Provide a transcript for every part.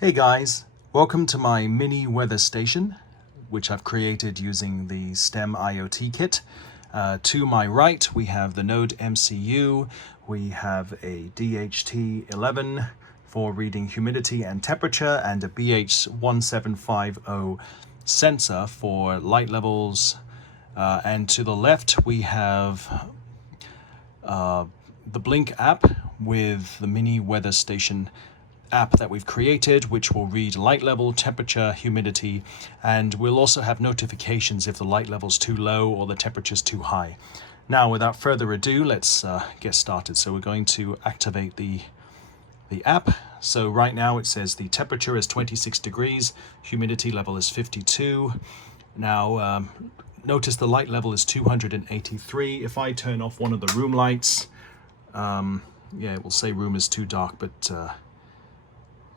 Hey guys, welcome to my mini weather station, which I've created using the STEM IoT kit. To my right, we have the Node MCU. We have a DHT11 for reading humidity and temperature, and a BH1750 sensor for light levels. And to the left, we have the Blink app with the mini weather station app that we've created, which will read light level, temperature, humidity, and we'll also have notifications if the light level's too low or the temperature's too high. Now, without further ado, let's get started. So we're going to activate the app. So right now it says the temperature is 26 degrees, humidity level is 52. Now, notice the light level is 283. If I turn off one of the room lights, yeah, it will say room is too dark, but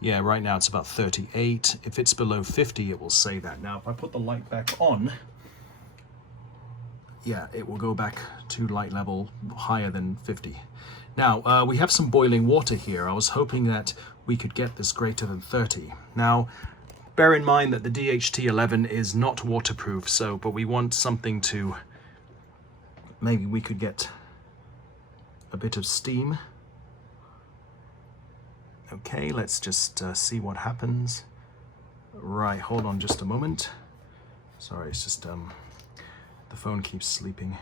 yeah, right now it's about 38. If it's below 50, it will say that. Now, if I put the light back on, yeah, it will go back to light level higher than 50. Now, we have some boiling water here. I was hoping that we could get this greater than 30. Now, bear in mind that the DHT11 is not waterproof, but we want something to, maybe we could get a bit of steam. Okay, let's just see what happens. Right, hold on just a moment. Sorry, it's just the phone keeps sleeping.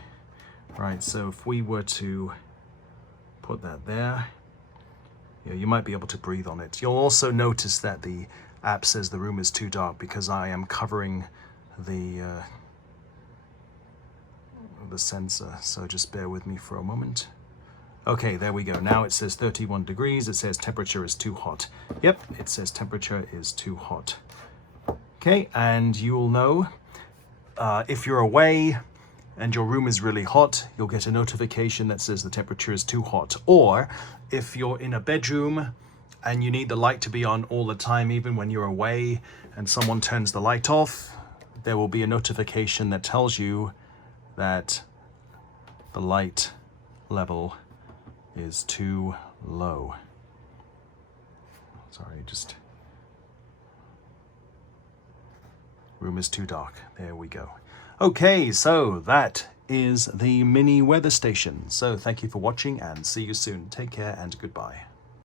Right, so if we were to put that there, yeah, you might be able to breathe on it. You'll also notice that the app says the room is too dark because I am covering the sensor. So just bear with me for a moment. Okay, there we go. Now it says 31 degrees. It says temperature is too hot. Yep, it says temperature is too hot. Okay, and you'll know if you're away and your room is really hot, you'll get a notification that says the temperature is too hot. Or if you're in a bedroom and you need the light to be on all the time, even when you're away, and someone turns the light off, there will be a notification that tells you that the light level is too low. Sorry, just room is too dark. There we go. Okay, so that is the mini weather station. So thank you for watching and see you soon. Take care and goodbye.